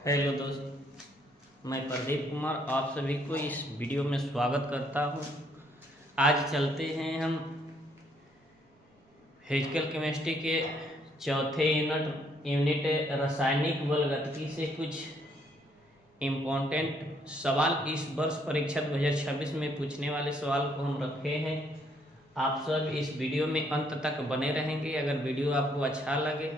Hello दोस्त, मैं प्रदीप कुमार आप सभी को इस वीडियो में स्वागत करता हूं। आज चलते हैं हम फिजिकल केमिस्ट्री के चौथे यूनिट रासायनिक बल गतिकी से कुछ इम्पोर्टेंट सवाल इस वर्ष परीक्षा 2026 में पूछने वाले सवाल को हम रखे हैं। आप सब इस वीडियो में अंत तक बने रहेंगे। अगर वीडियो आपको अच्छा लगे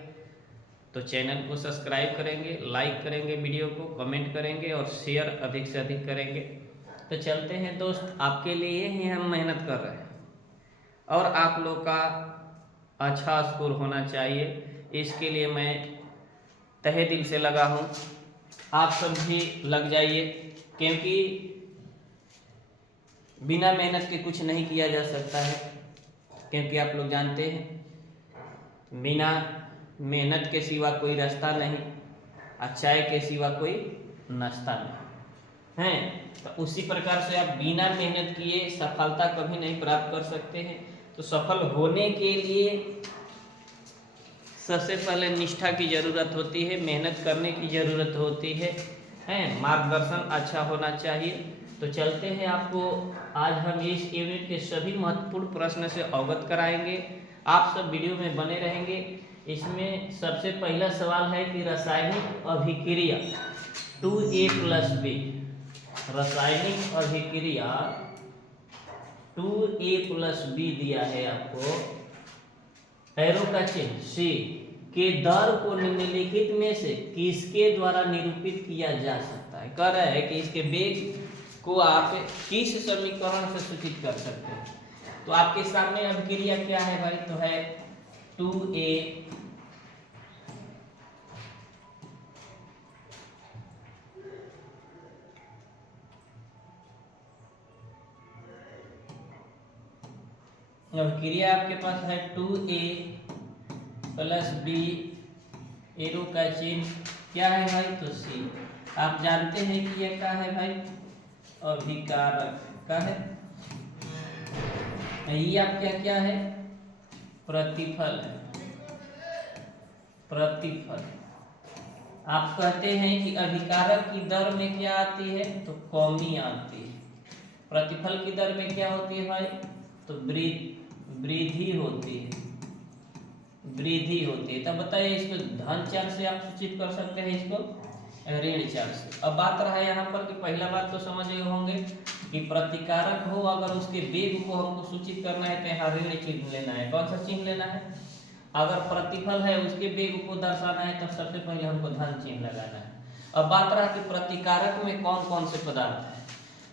तो चैनल को सब्सक्राइब करेंगे, लाइक करेंगे, वीडियो को कमेंट करेंगे और शेयर अधिक से अधिक करेंगे। तो चलते हैं दोस्त, आपके लिए ही हम मेहनत कर रहे हैं और आप लोग का अच्छा स्कोर होना चाहिए, इसके लिए मैं तहे दिल से लगा हूँ। आप सब भी लग जाइए, क्योंकि बिना मेहनत के कुछ नहीं किया जा सकता है। क्योंकि आप लोग जानते हैं बिना मेहनत के सिवा कोई रास्ता नहीं, चाय के सिवा कोई नाश्ता नहीं है। तो उसी प्रकार से आप बिना मेहनत किए सफलता कभी नहीं प्राप्त कर सकते हैं। तो सफल होने के लिए सबसे पहले निष्ठा की ज़रूरत होती है, मेहनत करने की ज़रूरत होती है, मार्गदर्शन अच्छा होना चाहिए। तो चलते हैं, आपको आज हम इस यूनिट के सभी महत्वपूर्ण प्रश्न से अवगत कराएंगे। आप सब वीडियो में बने रहेंगे। इसमें सबसे पहला सवाल है कि रासायनिक अभिक्रिया 2A+B, रासायनिक अभिक्रिया 2A+B दिया है आपको। एरो का चिन्ह C के दर को निम्नलिखित में से किसके द्वारा निरूपित किया जा सकता है। कह रहा है कि इसके वेग को आप किस समीकरण से सूचित कर सकते हैं। तो आपके सामने अभिक्रिया क्या है भाई, तो है 2A अभिक्रिया आपके पास है 2A+B, एरो का चिन्ह क्या है भाई, तो C। आप जानते हैं कि यह क्या है भाई, अभिकारक का है। ये आप क्या है, प्रतिफल है, प्रतिफल। आप कहते हैं कि अभिकारक की दर में क्या आती है, तो कमी आती है। प्रतिफल की दर में क्या होती है भाई, तो वृद्धि होती है, वृद्धि होती है। तब बताइए, इसको धन चार्ज से आप सूचित कर सकते हैं, इसको ऋण चार्ज से। अब बात रहा यहाँ पर कि पहला बात तो समझ गए होंगे कि प्रतिकारक हो, अगर उसके वेग को हमको सूचित करना है तो यहाँ ऋण चिन्ह लेना है। कौन सा चिन्ह लेना है, अगर प्रतिफल है उसके वेग को दर्शाना है तो सबसे पहले हमको धन चिन्ह लगाना है। अब बात रहा कि प्रतिकारक में कौन कौन से पदार्थ है।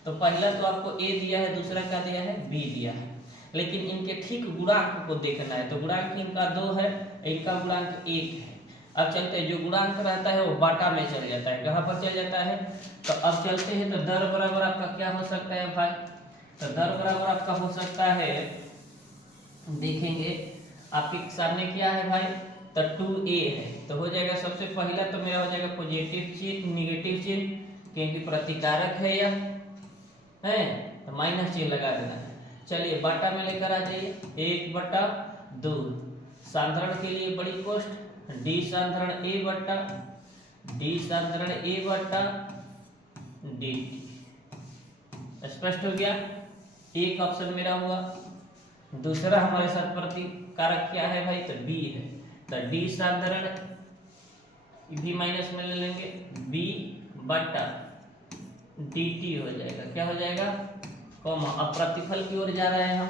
तो पहला तो आपको A दिया है, दूसरा क्या दिया है, B दिया है, लेकिन इनके ठीक गुणांक को देखना है। तो गुणांक इनका 2 है, इनका गुणांक 1 है। अब चलते हैं, जो गुणांक रहता है वो बाटा में चल जाता है। कहाँ पर चल जाता है, तो अब चलते हैं। तो दर बराबर आपका क्या हो सकता है भाई, तो दर बराबर आपका हो सकता है, देखेंगे आपके सामने क्या है भाई, तो 2A है। तो हो जाएगा सबसे पहला तो मेरा हो जाएगा पॉजिटिव चिन्ह, निगेटिव चिन्ह, क्योंकि प्रतिकारक है यह है, तो माइनस चिन्ह लगा देना है। चलिए बाटा में लेकर आ जाइए, 1/2। सांद्रण के लिए बड़ी कोष्ठ D सांद्रण A/dt। स्पष्ट हो गया, एक ऑप्शन मेरा हुआ। दूसरा हमारे साथ प्रतिकारक क्या है भाई, तो B है। तो D सांद्रण भी माइनस में ले लेंगे, B/dt हो जाएगा। क्या हो जाएगा, कॉमा। अब प्रतिफल की ओर जा रहे हैं हम,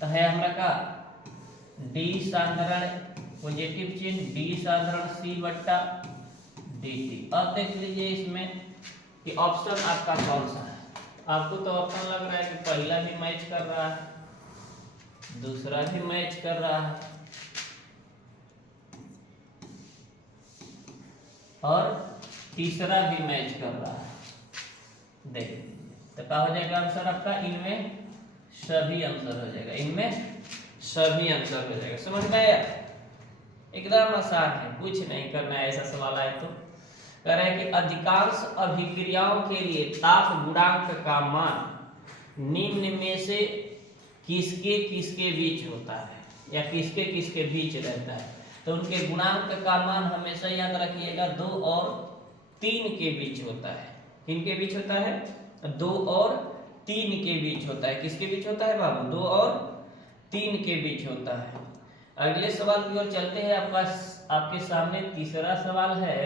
तो है हमारा का D सांद्रण पॉजिटिव चिन्ह, D सांद्रण C/dt। अब देख लीजिए इसमें कि ऑप्शन आपका कौन सा है। आपको तो ऑप्शन लग रहा है कि पहला भी मैच कर रहा है, दूसरा भी मैच कर रहा है और तीसरा भी मैच कर रहा है। देख तो क्या हो जाएगा आंसर आपका, इनमें सभी आंसर हो जाएगा, इनमें सभी आंसर हो जाएगा। समझ में आया, एकदम आसान है, कुछ नहीं करना है। ऐसा सवाल आए तो कह रहे हैं कि अधिकांश अभिक्रियाओं के लिए ताप गुणांक का मान निम्न में से किसके किसके बीच होता है, या किसके किसके बीच रहता है। तो उनके गुणांक का मान हमेशा याद रखिएगा 2 और 3 के बीच होता है। किनके बीच होता है? 2 और 3 के बीच होता है। किसके बीच होता है बाबू? 2 और 3 के बीच होता है। अगले सवाल की ओर चलते हैं। आपके सामने तीसरा सवाल है,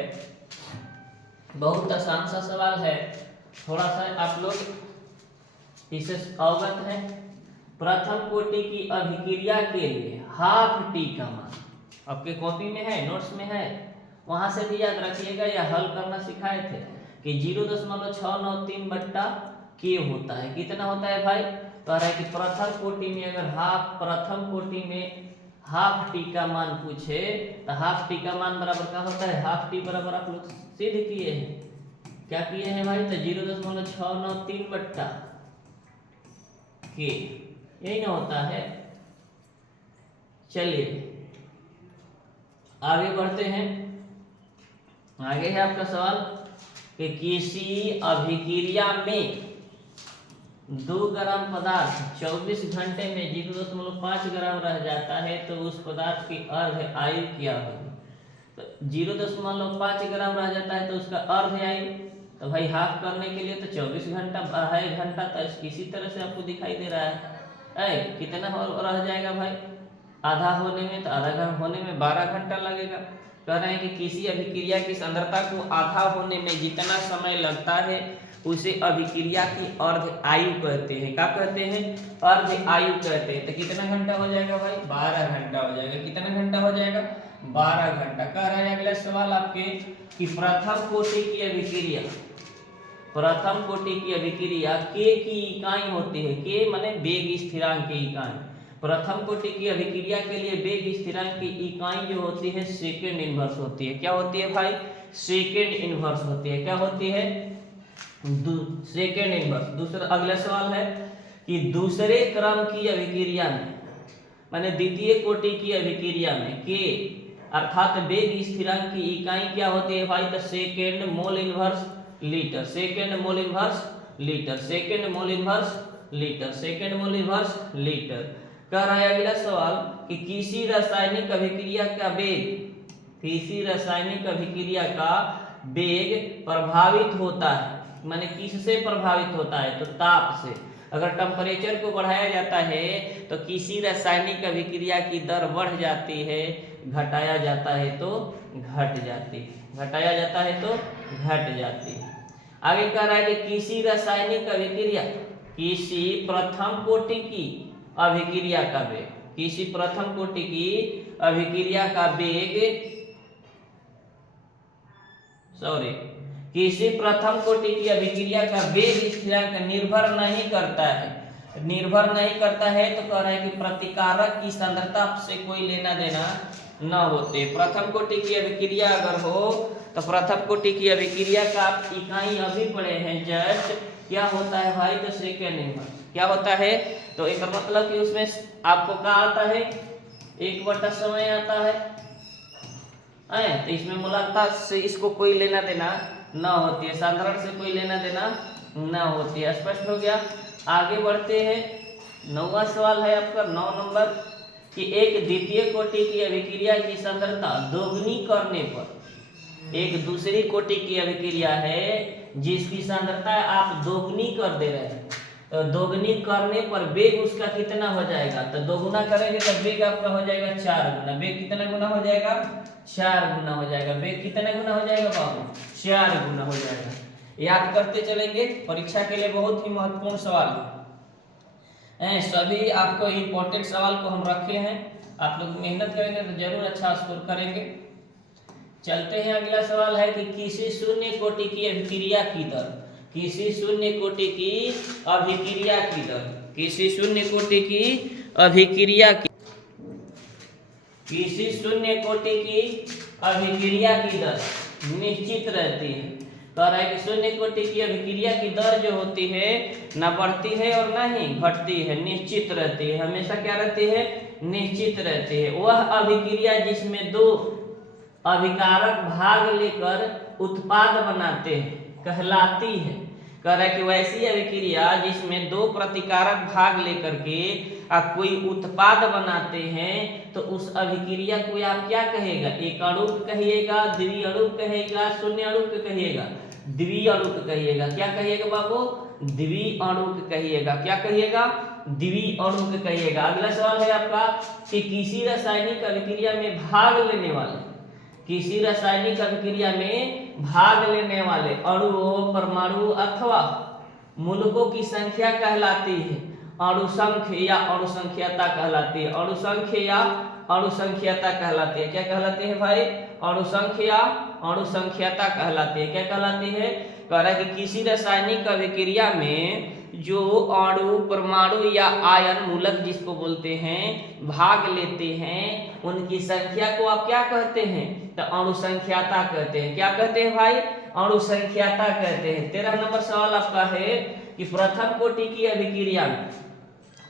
बहुत आसान सा सवाल है, थोड़ा सा आप लोग इससे अवगत हैं। प्रथम कोटि की अभिक्रिया के लिए हाफ टी का मान आपके कॉपी में है, नोट्स में है, वहां से भी याद रखिएगा या हल करना सिखाए थे कि 0.693 बट्टा के होता है। कितना होता है भाई? कह रहा है कि प्रथम कोटि में अगर प्रथम कोटि में हाफ टी का मान पूछे तो हाफ टी का मान बराबर क्या होता है? हाफ टी बराबर आप लोग सिद्ध किए हैं। क्या किए हैं भाई? तो 0.693 बट्टा के, यही ना होता है। चलिए आगे बढ़ते हैं। आगे है आपका सवाल कि किसी अभिक्रिया में 2 ग्राम पदार्थ 24 घंटे में 0.5 ग्राम रह जाता है तो उस पदार्थ की अर्ध आयु क्या होगी? तो 0.5 ग्राम रह जाता है तो उसका अर्ध आयु, तो भाई हाफ करने के लिए तो 24 घंटा, 2.5 घंटा, तो किसी तरह से आपको दिखाई दे रहा है। कितना रह जाएगा भाई? आधा होने में, तो आधा घंटा होने में 12 घंटा लगेगा। कह रहे हैं कि किसी अभिक्रिया की सांद्रता को आधा होने में जितना समय लगता है उसे अभिक्रिया की अर्ध आयु कहते हैं। क्या कहते हैं? अर्ध आयु कहते हैं। तो कितना घंटा हो जाएगा भाई? 12 घंटा हो जाएगा। कितना घंटा हो जाएगा? 12 घंटा। कह रहे हैं अगला सवाल आपके कि प्रथम कोटि की अभिक्रिया, प्रथम कोटि की अभिक्रिया के की इकाई होती है। के माने वेग स्थिरांक की इकाई। प्रथम कोटि की अभिक्रिया के लिए वेग स्थिरांक की इकाई जो होती है सेकेंड इनवर्स होती है। क्या होती है भाई? सेकेंड इनवर्स होती है। क्या होती है? Second inverse. दूसरा अगला सवाल है कि दूसरे क्रम की अभिक्रिया में, माने द्वितीय कोटि की अभिक्रिया में के अर्थात वेग स्थिरांक की इकाई क्या होती है भाई? तो second mole inverse litre, second mole inverse litre, second mole inverse litre, second mole inverse litre. कह रहा है अगला सवाल कि किसी रासायनिक अभिक्रिया का वेग, किसी रासायनिक अभिक्रिया का वेग प्रभावित होता है, माने किससे प्रभावित होता है? तो ताप से। अगर टेम्परेचर को बढ़ाया जाता है तो किसी रासायनिक अभिक्रिया की दर बढ़ जाती है, घटाया जाता है तो घट जाती है, घटाया जाता है तो घट जाती है। आगे कह रहा है कि किसी रासायनिक अभिक्रिया, किसी प्रथम कोटि की अभिक्रिया का वेग, किसी प्रथम कोटि की अभिक्रिया का वेग, किसी प्रथम कोटि की अभिक्रिया का वेग स्थिरांक निर्भर नहीं करता है। निर्भर नहीं करता है तो कह रहा है कि प्रतिकारक की सांद्रता से कोई लेना देना न होते। प्रथम कोटि की अभिक्रिया अगर हो तो प्रथम कोटि की अभिक्रिया का आप इकाई अभी पढ़े हैं जस्ट, क्या होता है भाई? तो सेकेंड इनवर्स। क्या होता है? तो एक मतलब कि उसमें आपको क्या आता है? 1 समय आता है। तो इसमें मूलतः से इसको कोई लेना देना न होती है, साधारण से कोई लेना देना न होती है। स्पष्ट हो गया? आगे बढ़ते हैं। 9वां सवाल है आपका 9 नंबर कि एक द्वितीय कोटि की अभिक्रिया की सांद्रता दोगुनी करने पर, एक दूसरी कोटि की अभिक्रिया है जिसकी सांद्रता आप दोगुनी कर दे रहे हैं, तो दोगुनी करने पर वेग उसका कितना हो जाएगा? तो दोगुना करेंगे तो वेग आपका हो जाएगा 4 गुना। वेग कितना गुना हो जाएगा? 4 गुना हो जाएगा। वेग कितना गुना हो जाएगा बाबू? 4 गुना हो जाएगा। याद करते चलेंगे, परीक्षा के लिए बहुत ही महत्वपूर्ण सवाल है। सभी आपको इम्पोर्टेंट सवाल को हम रखे हैं, आप लोग मेहनत करेंगे तो जरूर अच्छा स्कोर करेंगे। चलते हैं। अगला सवाल है कि किसी शून्य कोटि की अभिक्रिया की दर, किसी शून्य कोटि की अभिक्रिया की दर, किसी शून्य कोटि की अभिक्रिया की, किसी शून्य कोटि की अभिक्रिया की दर निश्चित रहती है। कह रहा है कि शून्य कोटि की अभिक्रिया की दर जो होती है ना बढ़ती है और ना ही घटती है, निश्चित रहती है। हमेशा क्या रहती है? निश्चित रहती है। वह अभिक्रिया जिसमें 2 अभिकारक भाग लेकर उत्पाद बनाते हैं कहलाती है। कह रहा है कि वैसी अभिक्रिया जिसमें 2 प्रतिकारक भाग लेकर के कोई उत्पाद बनाते हैं तो उस अभिक्रिया को आप क्या कहेगा? एक अणुक कहिएगा, द्विअणुक कहेगा, शून्य अणुक कहिएगा? द्विअणुक कहिएगा। क्या कहिएगा बाबू? द्विअणुक कहिएगा। क्या कहिएगा? द्विअणुक कहिएगा। अगला सवाल है आपका कि किसी रासायनिक अभिक्रिया में भाग लेने वाले, किसी रासायनिक अभिक्रिया में भाग लेने वाले अणुओं, परमाणु अथवा मूलकों की संख्या कहलाती है अणुसंख्य या अणुसंख्यता कहलाती है। अणुसंख्य या अणुसंख्यता कहलाती है। क्या कहलाती है भाई? अणुसंख्य या अणुसंख्यता कहलाती है। क्या कहलाती है? कह रहा है कि किसी रासायनिक अभिक्रिया में जो अणु, परमाणु या आयन, मूलक जिसको बोलते हैं, भाग लेते हैं, उनकी संख्या को आप क्या कहते हैं? तो अणुसंख्यता कहते हैं। क्या कहते हैं भाई? अणुसंख्यता कहते हैं। 13 नंबर सवाल आपका है कि प्रथम कोटि की अभिक्रिया में,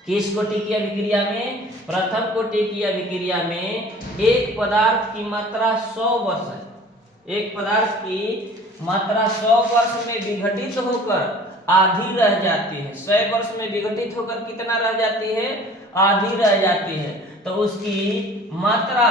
किस कोटि की अभिक्रिया में? प्रथम कोटि की अभिक्रिया में एक पदार्थ की मात्रा 100 वर्ष है, एक पदार्थ की मात्रा 100 वर्ष में विघटित होकर आधी रह जाती है। 100 वर्ष में विघटित होकर कितना रह जाती है? आधी रह जाती है। तो उसकी मात्रा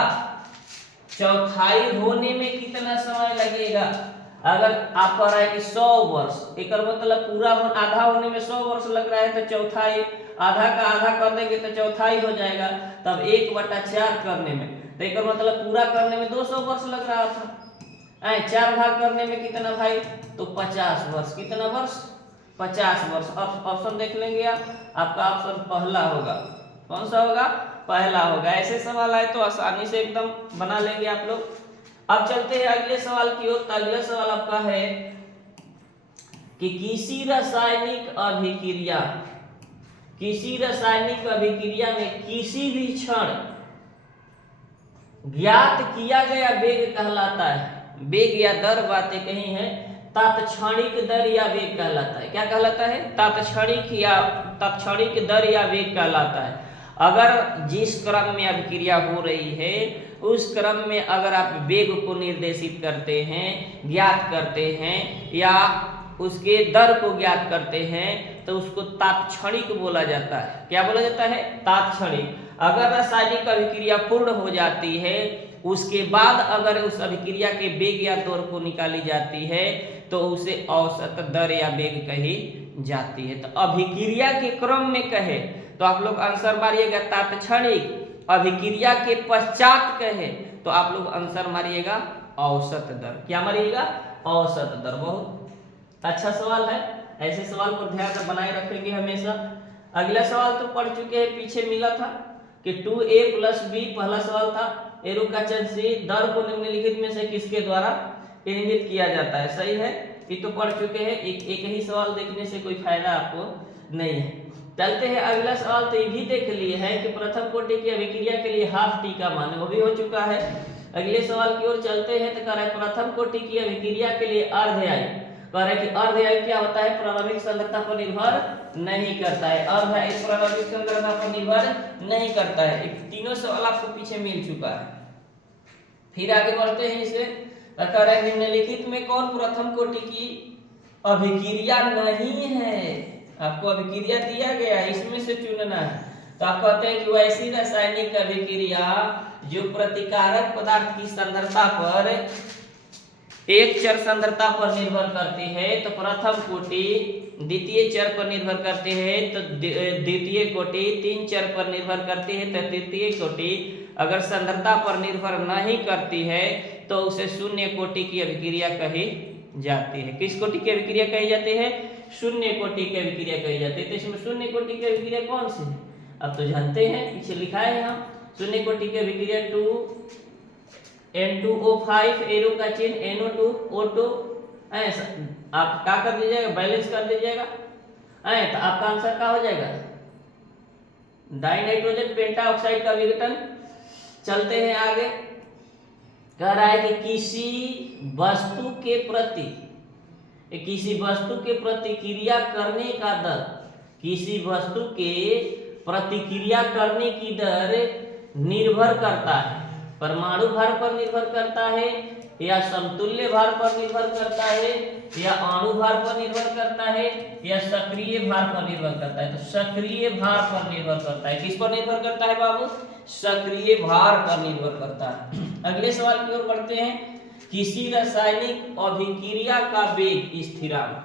चौथाई होने में कितना समय लगेगा? अगर आप कह रहे हैं कि 100 वर्ष, एक मतलब पूरा आधा होने में 100 वर्ष लग रहा है, तो चौथाई, आधा का आधा कर देंगे तो चौथाई हो जाएगा। तब 1/4 करने में, तो एक मतलब पूरा करने में 200 वर्ष लग रहा था। 4 भाग करने में कितना भाई? तो 50 वर्ष। कितना वर्ष? 50 वर्ष। ऑप्शन देख लेंगे आप, आपका ऑप्शन पहला होगा। कौन सा होगा? पहला होगा। ऐसे सवाल आए तो आसानी से एकदम बना लेंगे आप लोग। अब चलते हैं अगले सवाल की ओर। अगला सवाल आपका है कि किसी रासायनिक अभिक्रिया, किसी रासायनिक अभिक्रिया में किसी भी क्षण ज्ञात किया गया वेग कहलाता है। वेग या दर बातें कही है, तात्क्षणिक दर या वेग कहलाता है। क्या कहलाता है? तात्क्षणिक दर या वेग कहलाता है। अगर जिस क्रम में अभिक्रिया हो रही है उस क्रम में अगर आप वेग को निर्देशित करते हैं, ज्ञात करते हैं, या उसके दर को ज्ञात करते हैं, तो उसको तात्क्षणिक बोला जाता है। क्या बोला जाता है? तात्क्षणिक। अगर रासायनिक अभिक्रिया पूर्ण हो जाती है, उसके बाद अगर उस अभिक्रिया के वेग या दर को निकाली जाती है तो उसे औसत दर या वेग कही जाती है। तो अभिक्रिया के क्रम में कहे तो आप लोग आंसर मारिएगा तात्क्षणिक, अभिक्रिया के पश्चात कहे तो आप लोग आंसर मारिएगा औसत दर। क्या मारिएगा? औसत दर। बहुत अच्छा सवाल है, ऐसे सवाल पर ध्यान बनाए रखेंगे हमेशा। अगला सवाल तो पढ़ चुके हैं, पीछे मिला था कि 2a + b, पहला सवाल था एरोकाचन से दर को निम्नलिखित में से किसके द्वारा इंगित किया जाता है? सही है, ये तो पढ़ चुके हैं। एक ही सवाल देखने से कोई फायदा आपको नहीं है। चलते हैं अगला सवाल। तो ये भी देख लिए हैं कि प्रथम कोटि की अभिक्रिया के लिए हाफ टी का मान, वो भी हो चुका है। अगले सवाल की ओर चलते हैं। तो कह रहा है प्रथम कोटि की अभिक्रिया के लिए अर्धआयु, कह रहा है कि अर्धआयु क्या होता है? प्रारंभिक सांद्रता पर निर्भर नहीं करता है। अर्धआयु प्रारंभिक सांद्रता पर निर्भर नहीं करता है। तीनों सवाल आपको पीछे मिल चुका है। फिर आगे बढ़ते हैं इसे। कह रहा है निम्नलिखित में कौन प्रथम कोटि की अभिक्रिया नहीं है? आपको अभिक्रिया दिया गया है, इसमें से चुनना है। तो आप कहते हैं कि वैसी रासायनिक अभिक्रिया जो प्रतिकारक पदार्थ की सांद्रता पर, एक चर सांद्रता पर निर्भर करती है तो प्रथम कोटि, द्वितीय चर पर निर्भर करते हैं तो द्वितीय कोटि, 3 चर पर निर्भर करती है तो तृतीय कोटि, अगर सांद्रता पर निर्भर नहीं करती है तो उसे शून्य कोटि की अभिक्रिया कही जाती है। किस कोटि की अभिक्रिया कही जाती है? शून्य कोटि की अभिक्रिया कही जाती है। तो इसमें शून्य कोटि की अभिक्रिया कौन सी है? अब तो जानते हैं, पीछे लिखा है यहाँ। शून्य कोटि की अभिक्रिया 2N2O5 एरो का चिन्ह NO2O2, ऐसा आप क्या कर दीजिएगा? बैलेंस कर दीजिएगा। तो आपका आंसर क्या हो जाएगा? डाइनाइट्रोजन पेंटाऑक्साइड का विघटन। चलते हैं आगे। कह रहा है कि किसी वस्तु के प्रतिक्रिया करने का दर, किसी वस्तु के प्रतिक्रिया करने की दर निर्भर करता है, परमाणु भार पर निर्भर करता है, या समतुल्य भार पर निर्भर करता है, या अणु भार पर निर्भर करता है, या सक्रिय भार पर निर्भर करता है? तो सक्रिय भार पर निर्भर करता है। किस पर निर्भर करता है बाबू? सक्रिय भार पर निर्भर करता है। अगले सवाल की ओर बढ़ते हैं। किसी रासायनिक अभिक्रिया का वेग स्थिरांक,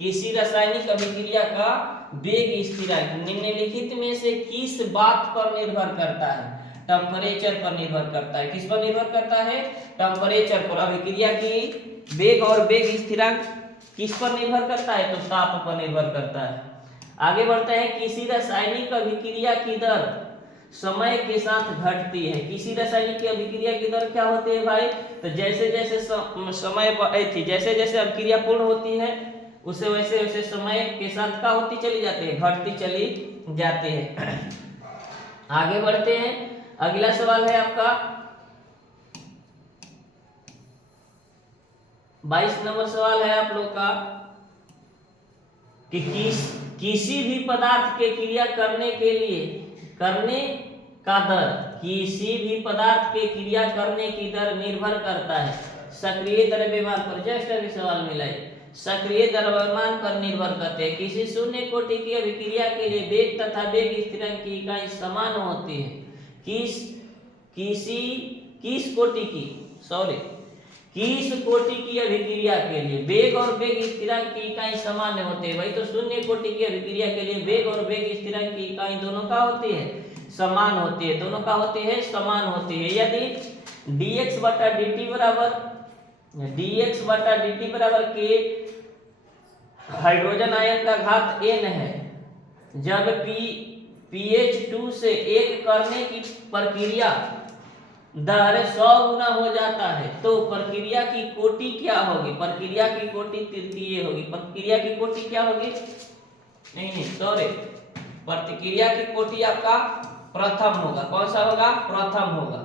किसी रासायनिक अभिक्रिया का वेग स्थिरांक निम्नलिखित में से किस बात पर निर्भर करता है? टेम्परेचर पर निर्भर करता है। किस पर निर्भर करता है? टेम्परेचर पर। अभिक्रिया की वेग और वेग स्थिरांक किस पर निर्भर करता है? तो ताप पर निर्भर करता है। आगे बढ़ते हैं। किसी रासायनिक अभिक्रिया की दर समय के साथ घटती है। किसी रासायनिक अभिक्रिया की दर क्या होती है भाई? तो जैसे जैसे जैसे जैसे अभिक्रिया पूर्ण होती है उससे वैसे वैसे समय के साथ क्या होती चली जाती है? घटती चली जाती है। आगे बढ़ते हैं। अगला सवाल है आपका 22 नंबर सवाल है आप लोग का कि किसी भी पदार्थ के क्रिया करने के लिए करने का दर, किसी भी पदार्थ के क्रिया करने की दर निर्भर करता है सक्रिय द्रव्यमान पर। जस्ट अभी सवाल मिला है, सक्रिय द्रव्यमान पर निर्भर करते हैं। किसी शून्य कोटि की अभिक्रिया के लिए वेग तथा वेग स्थिरांक की इकाई समान होती है। किस कोटि की अभिक्रिया के लिए वेग और वेग स्थिरांक की इकाई समान होते हैं। वही तो शून्य कोटि की अभिक्रिया के लिए वेग और वेग स्थिरांक की इकाई दोनों का होती है? समान होती है। दोनों का होती है? समान होती है। यदि dx बटा dt बराबर के हाइड्रोजन आयन का घात n है, जब pH 2 से 1 करने की प्रक्रिया दर 100 गुना हो जाता है तो प्रक्रिया की कोटि क्या होगी? प्रक्रिया की कोटि तृतीय होगी। प्रक्रिया की कोटि क्या होगी? नहीं सॉरी, प्रतिक्रिया की कोटि आपका प्रथम होगा। कौन सा होगा? प्रथम होगा।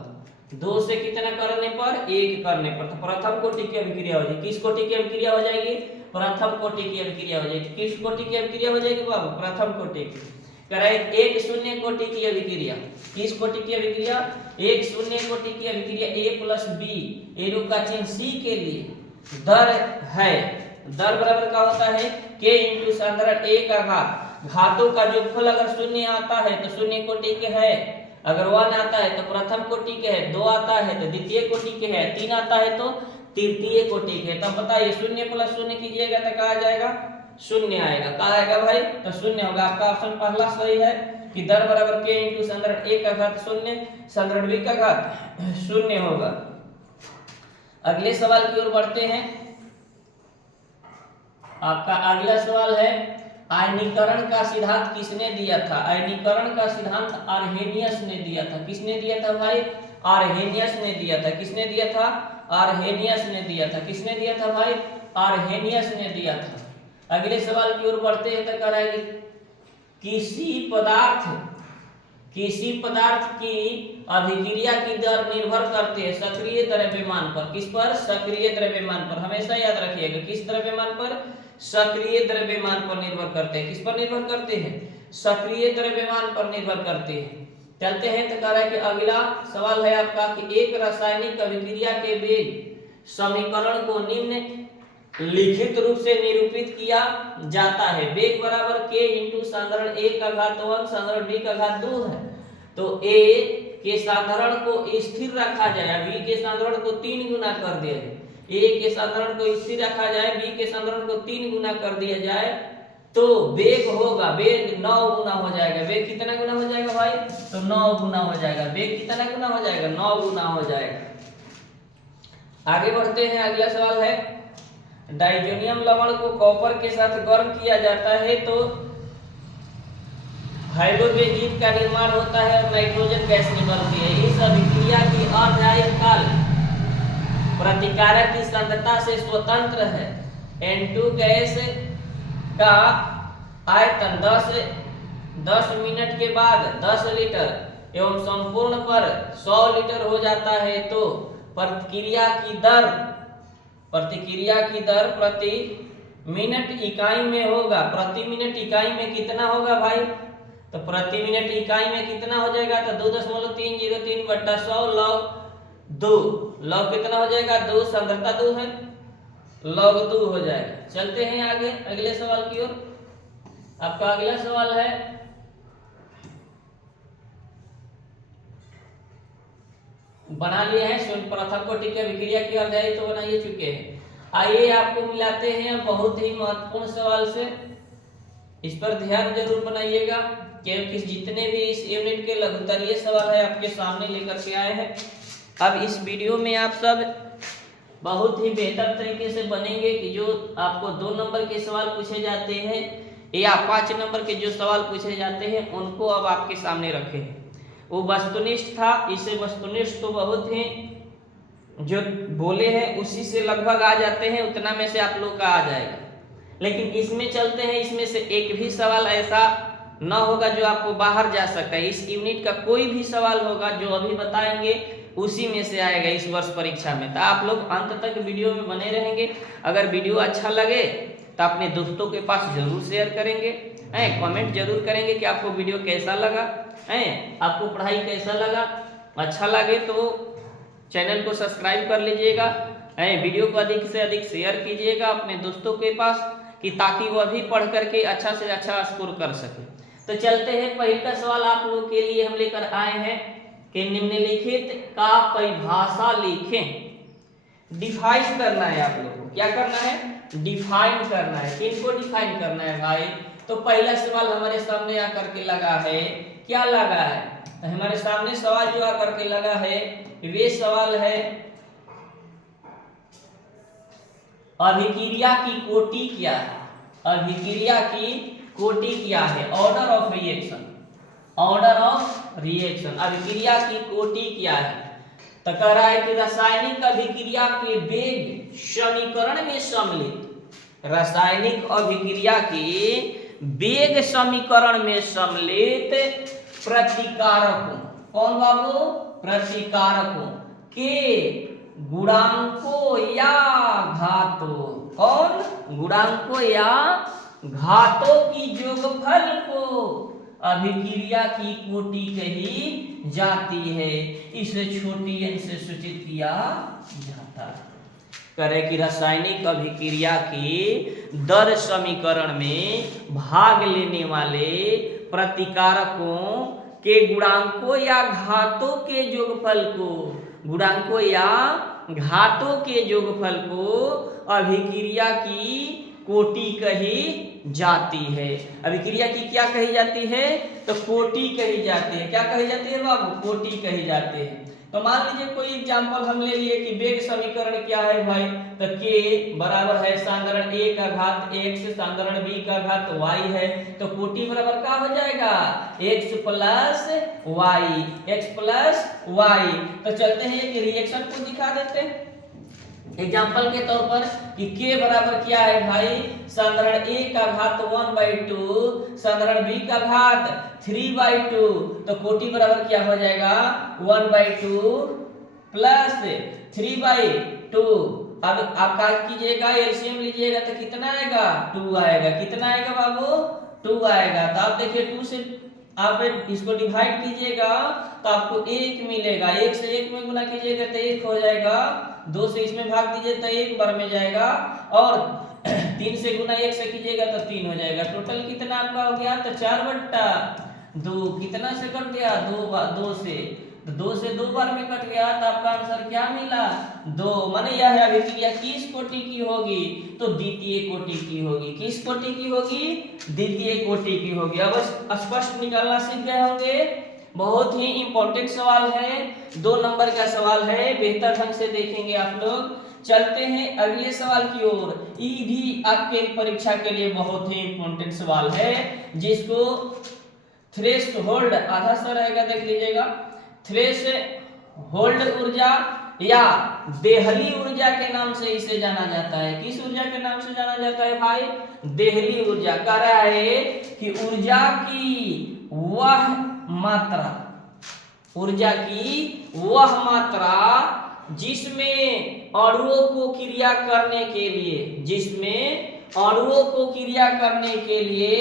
2 से कितना करने पर? 1 करने पर। तो प्रथम कोटि की अभिक्रिया हो जाएगी। किस कोटि की अभिक्रिया हो जाएगी? प्रथम कोटि की अभिक्रिया हो जाएगी। किस कोटि की अभिक्रिया हो जाएगी बाबू? प्रथम कोटि की। करेक्ट। एक शून्य कोटि की अभिक्रिया, किस कोटि की अभिक्रिया? एक शून्य कोटि की अभिक्रिया A प्लस बी, ए रूप का चिन्ह C के लिए दर है, दर बराबर का होता है K इंटू साधारण A का घात। घातों का जोगफल अगर शून्य आता है तो शून्य कोटि के है, अगर 1 आता है तो प्रथम कोटि के है, 2 आता है तो द्वितीय कोटि के है, 3 आता है तो तृतीय कोटि के। तब बताइए शून्य प्लस शून्य कीजिएगा तो कहा जाएगा शून्य आएगा। कहा आएगा भाई? तो शून्य होगा। आपका ऑप्शन पहला सही है कि दर बराबर K इंटू साधारण A का घात शून्य, साधारण B का घात शून्य होगा। अगले सवाल की ओर बढ़ते हैं। आपका अगला सवाल है आयनीकरण का सिद्धांत किसने दिया था? आयनीकरण का सिद्धांत आर्हेनियस ने दिया था। किसने दिया था भाई? आर्हेनियस ने दिया था। किसने दिया था? आर्हेनियस ने दिया था। किसने दिया था भाई? आर्हेनियस ने दिया था। अगले सवाल की ओर बढ़ते हैं तो कराएंगे किसी पदार्थ की अभिक्रिया की दर निर्भर करते हैं सक्रिय द्रव्यमान पर। किस पर? सक्रिय द्रव्यमान पर। हमेशा याद रखिएगा किस द्रव्यमान पर? सक्रिय द्रव्यमान पर निर्भर करते हैं। किस पर निर्भर करते हैं? सक्रिय द्रव्यमान पर निर्भर करते हैं। चलते हैं तो कह रहा है कि अगला सवाल है आपका कि एक रासायनिक अभिक्रिया के वेग समीकरण को निम्न लिखित रूप से निरूपित किया जाता है। वेग बराबर K इंटू साधारण A का घात 1 साधारण B का घात 2 है। तो A के साधारण को स्थिर रखा जाए, B के साधारण को 3 गुना कर दिया जाए। A के साधारण को स्थिर रखा जाए, B के साधारण को 3 गुना कर दिया जाए तो वेग होगा, वेग 9 गुना हो जाएगा। वेग कितना गुना हो जाएगा भाई? तो 9 गुना हो जाएगा। वेग कितना गुना हो जाएगा? 9 गुना हो जाएगा। आगे बढ़ते हैं। अगला सवाल है डाइजोनियम लवण को कॉपर के साथ गर्म किया जाता है तो हाइड्रोजन का निर्माण होता है और नाइट्रोजन गैस निकलती है। इस अभिक्रिया की अर्धआयु काल प्रतिकारक की सांद्रता से स्वतंत्र है। N2 गैस का आयतन 10 मिनट के बाद 10 लीटर एवं संपूर्ण पर 100 लीटर हो जाता है तो प्रतिक्रिया की दर प्रति मिनट इकाई में होगा। प्रति मिनट इकाई में कितना होगा भाई? तो प्रति मिनट इकाई में कितना हो जाएगा? तो 2.303 बट्टा 100 लॉग 2 log कितना हो जाएगा 2, सांद्रता 2 है, log 2 हो जाएगा। चलते हैं आगे अगले सवाल की ओर। आपका अगला सवाल है बना लिए हैं स्वयं प्रथम कोटि की अभिक्रिया की अध्याय तो बनाइए चुके हैं। आइए आपको मिलाते हैं बहुत ही महत्वपूर्ण सवाल से, इस पर ध्यान जरूर बनाइएगा क्योंकि जितने भी इस यूनिट के लघुत्तरीय सवाल है आपके सामने लेकर के आए हैं। अब इस वीडियो में आप सब बहुत ही बेहतर तरीके से बनेंगे कि जो आपको 2 नंबर के सवाल पूछे जाते हैं या 5 नंबर के जो सवाल पूछे जाते हैं उनको अब आपके सामने रखे हैं। वो वस्तुनिष्ठ था, इसे वस्तुनिष्ठ तो बहुत ही जो बोले हैं उसी से लगभग आ जाते हैं, उतना में से आप लोग का आ जाएगा। लेकिन इसमें चलते हैं, इसमें से एक भी सवाल ऐसा न होगा जो आपको बाहर जा सकता है। इस यूनिट का कोई भी सवाल होगा जो अभी बताएंगे उसी में से आएगा इस वर्ष परीक्षा में। तो आप लोग अंत तक वीडियो में बने रहेंगे। अगर वीडियो अच्छा लगे तो अपने दोस्तों के पास जरूर शेयर करेंगे, कमेंट जरूर करेंगे कि आपको वीडियो कैसा लगा, आपको पढ़ाई कैसा लगा। अच्छा लगे तो चैनल को सब्सक्राइब कर लीजिएगा, वीडियो को अधिक से अधिक शेयर कीजिएगा अपने दोस्तों के पास कि ताकि वह भी पढ़ करके अच्छा से अच्छा स्कोर कर सके। तो चलते हैं, पहले का सवाल आप लोगों के लिए हम लेकर आए हैं कि निम्नलिखित का परिभाषा लिखें। डिफाइन करना है आप लोगों को, क्या करना है डिफाइन करना है। किनको डिफाइन करना है भाई? तो पहला सवाल हमारे सामने आकर के लगा है, क्या लगा है? तो हमारे सामने सवाल जो आकर के लगा है वे सवाल है अभिक्रिया की कोटि क्या है? अभिक्रिया की कोटि क्या है? Order of reaction, order of reaction, अभिक्रिया की कोटि क्या है? तो कह रहा है कि रासायनिक अभिक्रिया के वेग समीकरण में सम्मिलित, रासायनिक अभिक्रिया के वेग समीकरण में सम्मिलित प्रतिकारकों, कौन बाबू? प्रतिकारकों के गुणांकों या घातों, कौन? गुणांकों या घातों की योगफल को अभिक्रिया की कोटि कही जाती है। इसे छोटी n से सूचित किया जाता है। करे कि रासायनिक अभिक्रिया के दर समीकरण में भाग लेने वाले प्रतिकारकों के गुणांकों या घातों के योगफल को, गुणांकों या घातों के योगफल को अभिक्रिया की कोटि कही जाती है। अभिक्रिया की क्या कही जाती है? तो कोटि कही जाती है। क्या कही जाती है बाबू? कोटि कही जाती है। तो मान लीजिए कोई एग्जांपल हम ले लिए कि वेग समीकरण क्या है भाई? तो k बराबर है साधारण a का घात x साधारण b का घात y है। तो कोटि बराबर क्या हो जाएगा? x plus y। तो चलते हैं एक रिएक्शन को दिखा देते हैं एग्जाम्पल के तौर पर कि k बराबर क्या है भाई? साधारण a का घात 1/2 साधारण b का घात 3/2। तो कोटि बराबर क्या हो जाएगा? 1/2 प्लस 3/2। अब आप क्या कीजिएगा? एलसीएम लीजिएगा तो कितना आएगा? 2 आएगा। कितना आएगा बाबू? 2 आएगा। तो आप देखिए 2 से आप इसको डिवाइड कीजिएगा तो आपको 1 मिलेगा। 1 से 1 में गुना कीजिएगा तो 1 हो जाएगा। 2 से इसमें भाग दीजिए तो 1 बार में जाएगा और 3 से गुना 1 से कीजिएगा तो 3 हो जाएगा। टोटल कितना आपका हो गया? तो 4/2। कितना से कट गया? 2 से। तो 2 से 2 बार में कट गया तो आपका आंसर क्या मिला? 2। माने यह है अभिक्रिया किस कोटि की होगी? तो द्वितीय कोटि की होगी। किस कोटि की होगी? द्वितीय कोटि की होगी। अब स्पष्ट निकालना सीख गए होंगे। बहुत ही इंपॉर्टेंट सवाल है, 2 नंबर का सवाल है, बेहतर ढंग से देखेंगे आप लोग। चलते हैं अगले सवाल की ओर। ये भी आपके परीक्षा के लिए बहुत ही इंपॉर्टेंट सवाल है जिसको थ्रेशोल्ड आधा सा रहेगा, देख लीजिएगा। थ्रेशोल्ड ऊर्जा या देहली ऊर्जा के नाम से इसे जाना जाता है। किस ऊर्जा के नाम से जाना जाता है भाई? देहली ऊर्जा। कह रहा है कि ऊर्जा की वह मात्रा, ऊर्जा की वह मात्रा जिसमें अणुओं को क्रिया करने के लिए, जिसमें अणुओं को क्रिया करने के लिए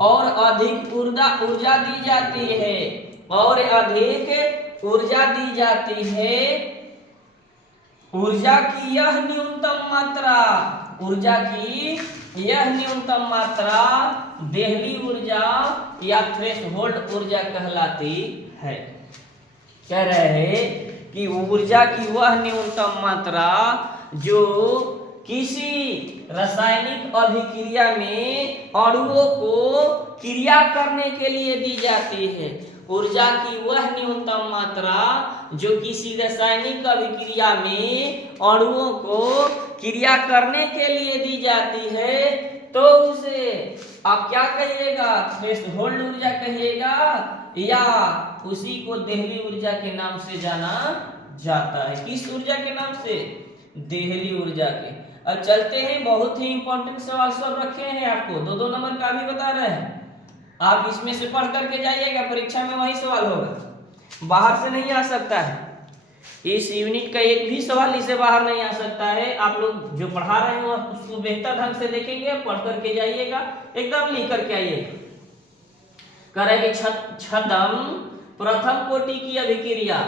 और अधिक ऊर्जा दी जाती है, और अधिक ऊर्जा दी जाती है ऊर्जा की यह न्यूनतम मात्रा, ऊर्जा की यह न्यूनतम मात्रा देहली ऊर्जा या थ्रेशहोल्ड ऊर्जा कहलाती है। कह रहे हैं कि ऊर्जा की वह न्यूनतम मात्रा जो किसी रासायनिक अभिक्रिया में अणुओं को क्रिया करने के लिए दी जाती है। ऊर्जा की वह न्यूनतम मात्रा जो किसी रासायनिक अभिक्रिया में अणुओं को क्रिया करने के लिए दी जाती है, तो उसे आप क्या कहिएगा, थ्रेशहोल्ड ऊर्जा कहिएगा, या उसी को देहली ऊर्जा के नाम से जाना जाता है। किस ऊर्जा के नाम से? देहली ऊर्जा के। अब चलते हैं, बहुत ही इंपॉर्टेंट सवाल सब रखे हैं आपको, 2-2 नंबर का भी बता रहे हैं। आप इसमें से पढ़ करके जाइएगा, परीक्षा में वही सवाल होगा, बाहर से नहीं आ सकता है। इस यूनिट का एक भी सवाल इससे बाहर नहीं आ सकता है। आप लोग जो पढ़ा रहे हो उसको बेहतर ढंग से देखेंगे, पढ़ करके जाइएगा, एकदम लिख करके आइएगा। कह रहा है कि छद्म प्रथम कोटि की अभिक्रिया,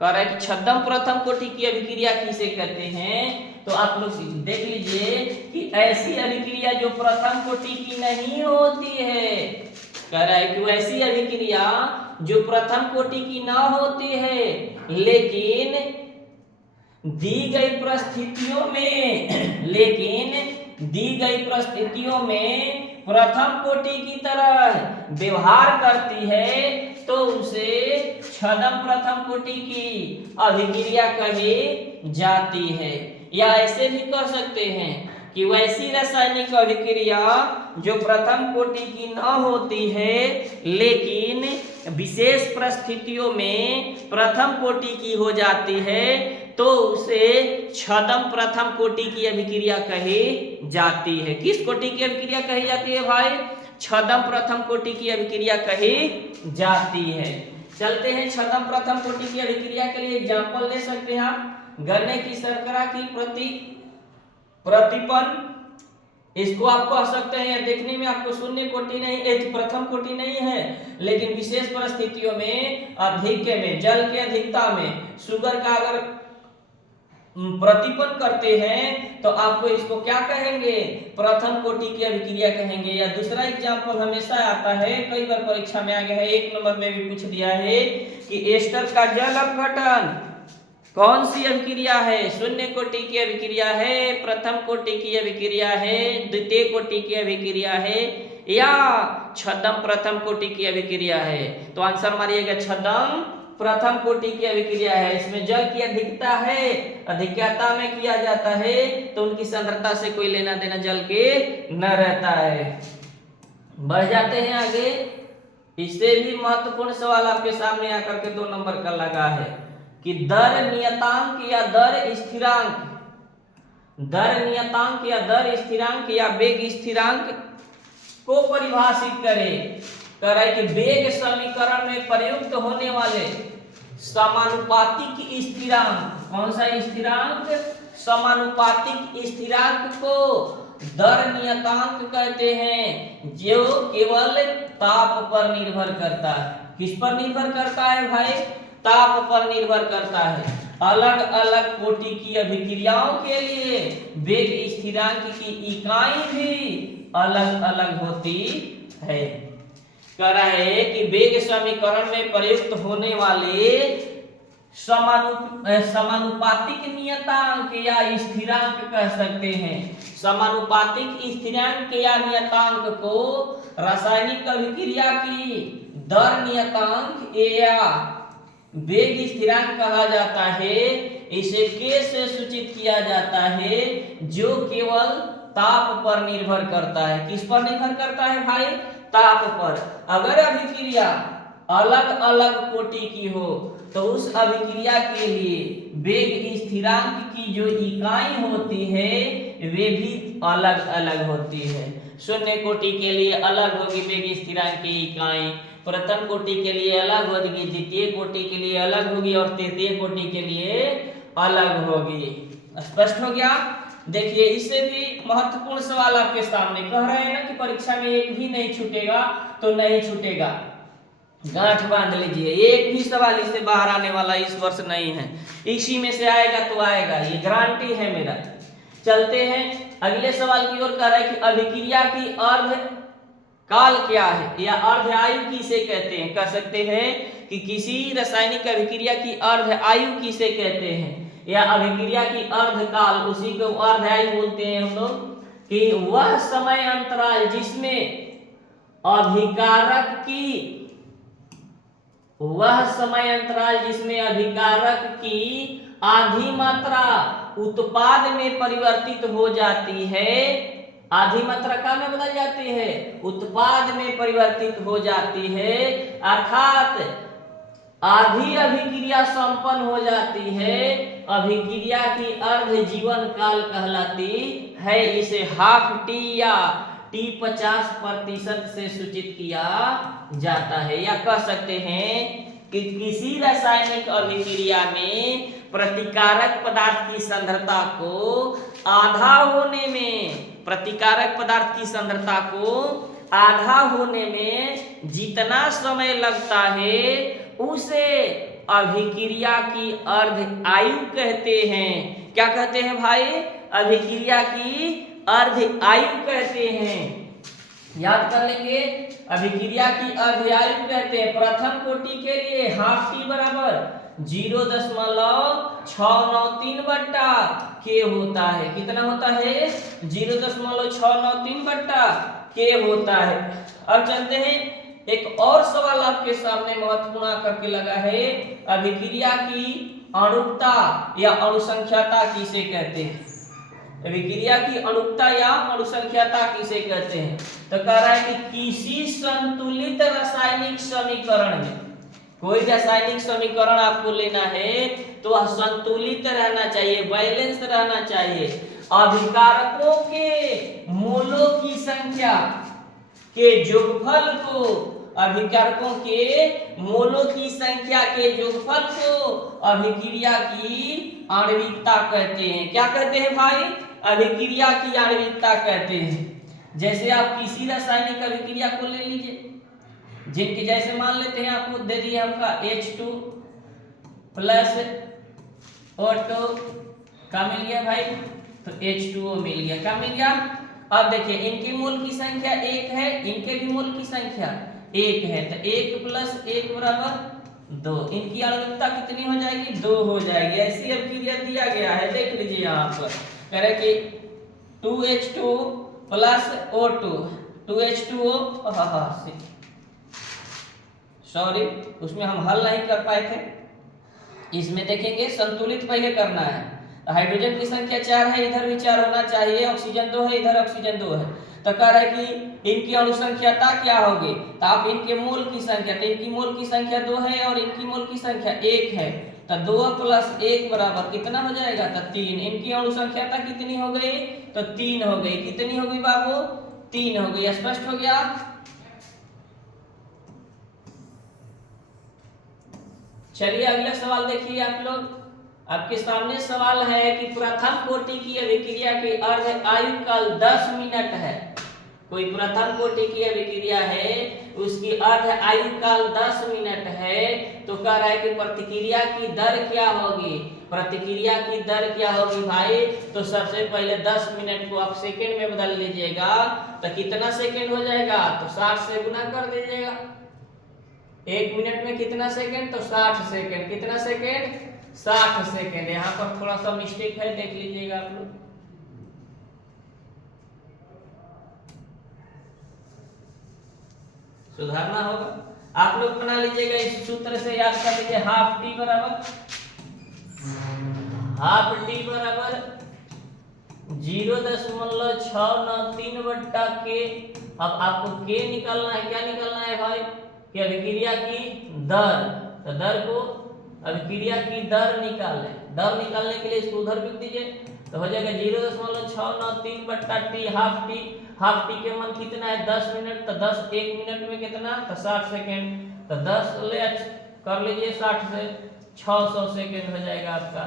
कह रहा है कि छद्म प्रथम कोटि की अभिक्रिया किसे कहते हैं? तो आप लोग देख लीजिए कि ऐसी अभिक्रिया जो प्रथम कोटि की नहीं होती है। कह रहा है कि वैसी अभिक्रिया जो प्रथम कोटि की ना होती है, लेकिन दी गई परिस्थितियों में प्रथम कोटि की तरह व्यवहार करती है, तो उसे छद्म प्रथम कोटि की अभिक्रिया कही जाती है। या ऐसे भी कह सकते हैं कि वैसी रासायनिक अभिक्रिया जो प्रथम कोटि की न होती है, लेकिन विशेष परिस्थितियों में प्रथम कोटि की हो जाती है, तो उसे छद्म प्रथम कोटि की अभिक्रिया कही जाती है। किस कोटि की अभिक्रिया कही जाती है भाई? छद्म प्रथम कोटि की अभिक्रिया कही जाती है। चलते हैं, छद्म प्रथम कोटि की अभिक्रिया के लिए एग्जाम्पल ले सकते हैं आप। गन्ने की शर्करा की प्रतिपन, इसको आप कह सकते हैं, देखने में आपको शून्य कोटि नहीं, प्रथम कोटि नहीं है, लेकिन विशेष परिस्थितियों में अधिक में, जल के अधिकता में शुगर का अगर प्रतिपन करते हैं तो आपको इसको क्या कहेंगे? प्रथम कोटि की अभिक्रिया कहेंगे। या दूसरा एग्जाम्पल हमेशा आता है, कई बार परीक्षा में आ गया है, 1 नंबर में भी पूछ दिया है कि एस्टर का जल अपघटन कौन सी अभिक्रिया है? शून्य कोटि की अभिक्रिया है, प्रथम कोटि की अभिक्रिया है, द्वितीय कोटि की अभिक्रिया है, या छद्म प्रथम कोटि की अभिक्रिया है? तो आंसर मारिएगा छद्म प्रथम कोटि की अभिक्रिया है। इसमें जल की अधिकता है, अधिकता में किया जाता है, तो उनकी सांद्रता से कोई लेना देना जल के न रहता है। बढ़ जाते हैं आगे। इससे भी महत्वपूर्ण सवाल आपके सामने आकर के 2 नंबर का लगा है कि दर नियतांक या दर स्थिरांक, दर नियतांक या दर स्थिरांक या वेग स्थिरांक को परिभाषित करें। कह रहा है कि वेग समीकरण में प्रयुक्त होने वाले समानुपातिक स्थिरांक, कौन सा स्थिरांक? समानुपातिक स्थिरांक को दर नियतांक कहते हैं, जो केवल ताप पर निर्भर करता है। किस पर निर्भर करता है भाई? ताप पर निर्भर करता है। अलग अलग कोटि की अभिक्रियाओं के लिए वेग स्थिरांक की इकाई भी अलग अलग होती है। कह रहा है कि वेग समीकरण में प्रयुक्त होने वाले समानुपातिक नियतांक या स्थिरांक कह सकते हैं। समानुपातिक स्थिरांक या नियतांक को रासायनिक अभिक्रिया की दर नियतांक या वेग स्थिरांक कहा जाता है। इसे के से सूचित किया जाता है, जो केवल ताप पर निर्भर करता है। किस पर निर्भर करता है भाई? ताप पर। अगर अभिक्रिया अलग अलग कोटि की हो तो उस अभिक्रिया के लिए वेग स्थिरांक की जो इकाई होती है वे भी अलग अलग होती है। शून्य कोटि के लिए अलग होगी वेग स्थिरांक की इकाई, प्रथम कोटि के लिए अलग होगी, द्वितीय कोटि के लिए अलग होगी और तृतीय कोटि के लिए अलग होगी। स्पष्ट हो गया? देखिए, इससे भी महत्वपूर्ण सवाल आपके सामने कह रहे हैं ना कि परीक्षा में एक भी नहीं छूटेगा, तो नहीं छूटेगा। गांठ बांध लीजिए, एक भी सवाल इससे बाहर आने वाला इस वर्ष नहीं है, इसी में से आएगा तो आएगा, ये गारंटी है मेरा। चलते हैं अगले सवाल की ओर। कह रहा है कि अभिक्रिया की अर्ध काल क्या है या अर्ध आयु किसे कहते हैं। कह सकते हैं कि किसी रासायनिक अभिक्रिया की अर्ध आयु किसे कहते हैं या अभिक्रिया की अर्ध काल, उसी को अर्ध आयु बोलते हैं हम लोग, कि वह समय अंतराल जिसमें अभिकारक की आधी मात्रा उत्पाद में परिवर्तित हो जाती है। आधी मात्रा का में बदल जाती है, उत्पाद में परिवर्तित हो जाती है, अर्थात आधी अभिक्रिया संपन्न हो जाती है। अभिक्रिया की अर्ध जीवन काल कहलाती है। इसे हाफ टी या टी 50% से सूचित किया जाता है। या कह सकते हैं कि किसी रासायनिक अभिक्रिया में प्रतिकारक पदार्थ की सांद्रता को आधा होने में, प्रतिकारक पदार्थ की सांद्रता को आधा होने में जितना समय लगता है उसे अभिक्रिया की अर्ध आयु कहते हैं। क्या कहते हैं भाई? अभिक्रिया की अर्ध आयु कहते हैं। याद कर लेंगे, अभिक्रिया की अर्ध आयु कहते हैं। प्रथम कोटि के लिए हाफ टी बराबर 0.693 बट्टा के होता है। कितना होता है? 0.693 बट्टा के होता है। अब चलते हैं, एक और सवाल आपके सामने महत्वपूर्ण करके लगा है, अभिक्रिया की अणुकता या अणुसंख्याता किसे कहते हैं। अभिक्रिया की अणुकता या अणुसंख्याता किसे कहते हैं? तो कह रहा है कि किसी संतुलित रासायनिक समीकरण में, कोई रासायनिक समीकरण आपको लेना है तो संतुलित रहना चाहिए, बैलेंस रहना चाहिए। अभिकारकों के मोलों की संख्या के योगफल को, अभिकारकों के मोलों की संख्या के योगफल को अभिक्रिया की आणविकता कहते हैं। क्या कहते हैं भाई? अभिक्रिया की आणविकता कहते हैं। जैसे आप किसी रासायनिक अभिक्रिया को ले लीजिए, जिनके जैसे मान लेते हैं, आपको दे दिया हमका H2 प्लस O2 क्या मिल गया भाई? तो H2O मिल गया। क्या मिल गया? अब देखिए, इनके मोल की संख्या 1 है, इनके भी मोल की संख्या 1 है, तो 1 + 1 = 2। इनकी आणविकता कितनी हो जाएगी? 2 हो जाएगी। ऐसी अभिक्रिया दिया गया है, देख लीजिए यहाँ पर। कह रहे कि 2H2 + O2, 2H2O, सॉरी उसमें हम हल नहीं कर पाए थे। इसमें देखेंगे संतुलित पहले करना है। हाइड्रोजन की संख्या 4 है, इधर भी 4 होना चाहिए, ऑक्सीजन 2 है, इधर ऑक्सीजन 2 है। तो कह रहा है कि इनकी अणुसंख्याता क्या होगी? तो आप इनके मोल की संख्या, तो इनकी मोल की संख्या 2 है और इनकी मोल की संख्या 1 है, तो 2 + 1 बराबर कितना हो जाएगा? तो 3। इनकी अणुसंख्याता कितनी हो गई? तो 3 हो गई। कितनी हो गई बाबू? 3 हो गई। स्पष्ट हो गया? चलिए अगला सवाल देखिए आप लोग। आपके सामने सवाल है कि प्रथम कोटि की अभिक्रिया की अर्ध आयु काल 10 मिनट है। कोई प्रथम कोटि की अभिक्रिया है, उसकी अर्ध आयु काल 10 मिनट है, तो कह रहा है कि प्रतिक्रिया की दर क्या होगी? प्रतिक्रिया की दर क्या होगी भाई? तो सबसे पहले 10 मिनट को आप सेकेंड में बदल लीजिएगा, तो कितना सेकेंड हो जाएगा? तो 60 से गुना कर दीजिएगा। 1 मिनट में कितना सेकेंड? तो 60 सेकेंड। कितना सेकेंड? 60 सेकेंड। यहाँ पर थोड़ा सा मिस्टेक है, देख लीजिएगा आप लोग। सुधारना होगा, आप लोग बना लीजिएगा इस सूत्र से। याद कर लीजिए, हाफ टी बराबर 0.693 बट्टा के। अब आपको के निकालना है। क्या निकालना है भाई? कि अभिक्रिया की दर, तो दर को अभिक्रिया की दर निकालें। दर निकालने के लिए इसको उधर लिख दीजिए, तो हो जाएगा 0.693 बट्टा T, half T. Half T के मान कितना है? 10 मिनट। तो 10 1 मिनट में कितना? तो 60 सेकेंड। तो 10 ले कर लीजिए 60 से, 600 सेकेंड हो जाएगा आपका।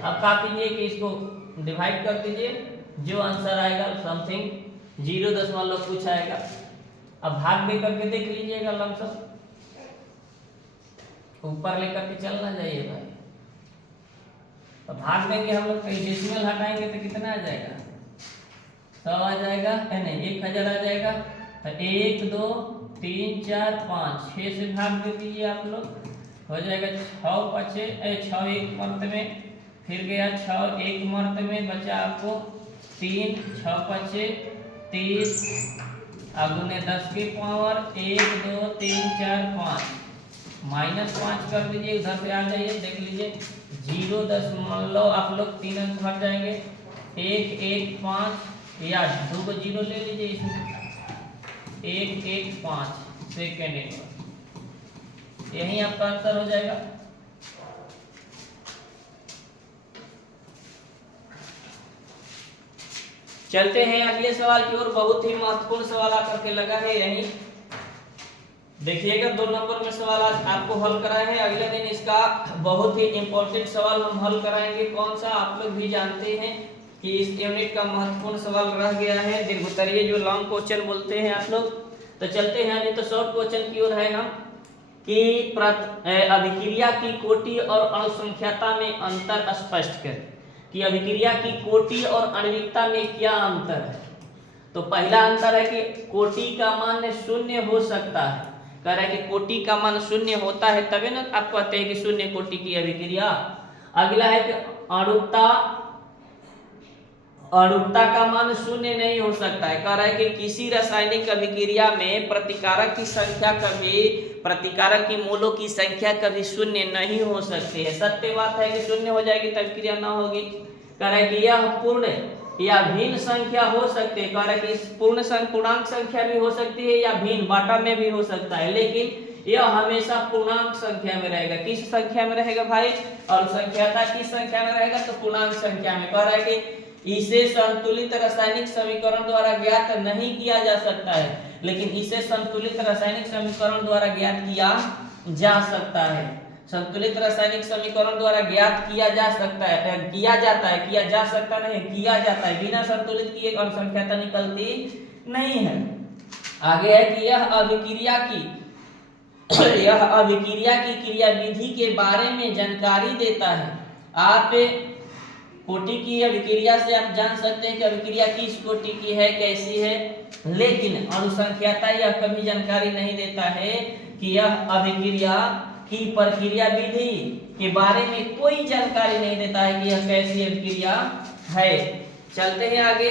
अब क्या कीजिए कि इसको डिवाइड कर दीजिए, जो आंसर आएगा समथिंग 0 दशमलव कुछ आएगा। अब भाग दे करके देख लीजिएगा लमसम, ऊपर लेकर के चलना जाइए भाई। तो भाग देंगे हम लोग, कहीं डेसिमल हटाएंगे तो कितना आ जाएगा, 100 आ जाएगा, है नहीं 1000 आ जाएगा। तो 1 2 3 4 5 6 से भाग दे दीजिए आप लोग, हो जाएगा 6 5 6 एक मर्त में, फिर गया 6 एक मर्त में, बचा आपको 3 6 5 30 अगुने 10 की पावर 1 2 3 4 5 -5 कर दीजिए, उधर से आ जाइए देख लीजिए 0 10 मान लो आप लोग 3 अंक भर जाएंगे, 1 1 5 या 2 को 0 ले लीजिए इसमें, 1 1 5 सेकेंड इंटरवल, यही आपका आंसर हो जाएगा। चलते हैं अगले सवाल की ओर, बहुत ही महत्वपूर्ण सवाल आकर के लगा है यही, देखिएगा 2 नंबर में सवाल आज आपको हल कराए हैं, अगले दिन इसका बहुत ही इंपॉर्टेंट सवाल हम हल कराएंगे। कौन सा, आप लोग भी जानते हैं कि इस यूनिट का महत्वपूर्ण सवाल रह गया है दीर्घोत्तरीय, जो लॉन्ग क्वेश्चन बोलते हैं आप लोग। तो चलते हैं, नहीं तो शॉर्ट क्वेश्चन की ओर है हम, कि अभिक्रिया की कोटि और अणुसंख्यता में अंतर स्पष्ट करें, कि अभिक्रिया की कोटि और आणविकता में क्या अंतर है। तो पहला अंतर है कि कोटि का मान 0 हो सकता है, कह रहा है कि कोटि का मान 0 होता है तभी ना आप कहते हैं कि 0 कोटि की अभिक्रिया। अगला है कि अणुकता का मान 0 नहीं हो सकता है, कह रहा है कि किसी रासायनिक अभिक्रिया में प्रतिकारक की संख्या कभी, प्रतिकारक की मोलों की संख्या कभी 0 नहीं हो सकती है। सत्य बात है कि 0 हो जाएगी तब क्रिया ना होगी। कह रहा है कि यह पूर्ण या भिन्न संख्या हो सकती है, कह रहा है कि पूर्णांक संख्या भी हो सकती है या भिन्न बाटा में भी हो सकता है, लेकिन यह हमेशा पूर्णांक संख्या में रहेगा। किस संख्या में रहेगा भाई, और संख्याता किस संख्या में रहेगा, तो पूर्णांक संख्या में। कह रहा है कि इसे संतुलित रासायनिक समीकरण द्वारा ज्ञात नहीं किया जा सकता है, लेकिन इसे संतुलित रासायनिक समीकरण द्वारा ज्ञात किया जा सकता है। संतुलित रासायनिक समीकरण द्वारा ज्ञात किया जा सकता है, किया जाता है, किया जा सकता नहीं, किया जाता है। बिना संतुलित किए अणुसंख्याता निकलती नहीं है। आगे है कि यह अभिक्रिया की क्रिया विधि के बारे में जानकारी देता है। आप कोटि की अभिक्रिया से आप जान सकते हैं कि अभिक्रिया किस कोटि की है, कैसी है, लेकिन अणुसंख्याता यह कभी जानकारी नहीं देता है कि यह अभिक्रिया की प्रक्रिया विधि के बारे में कोई जानकारी नहीं देता है कि यह कैसी अभिक्रिया है। चलते हैं आगे।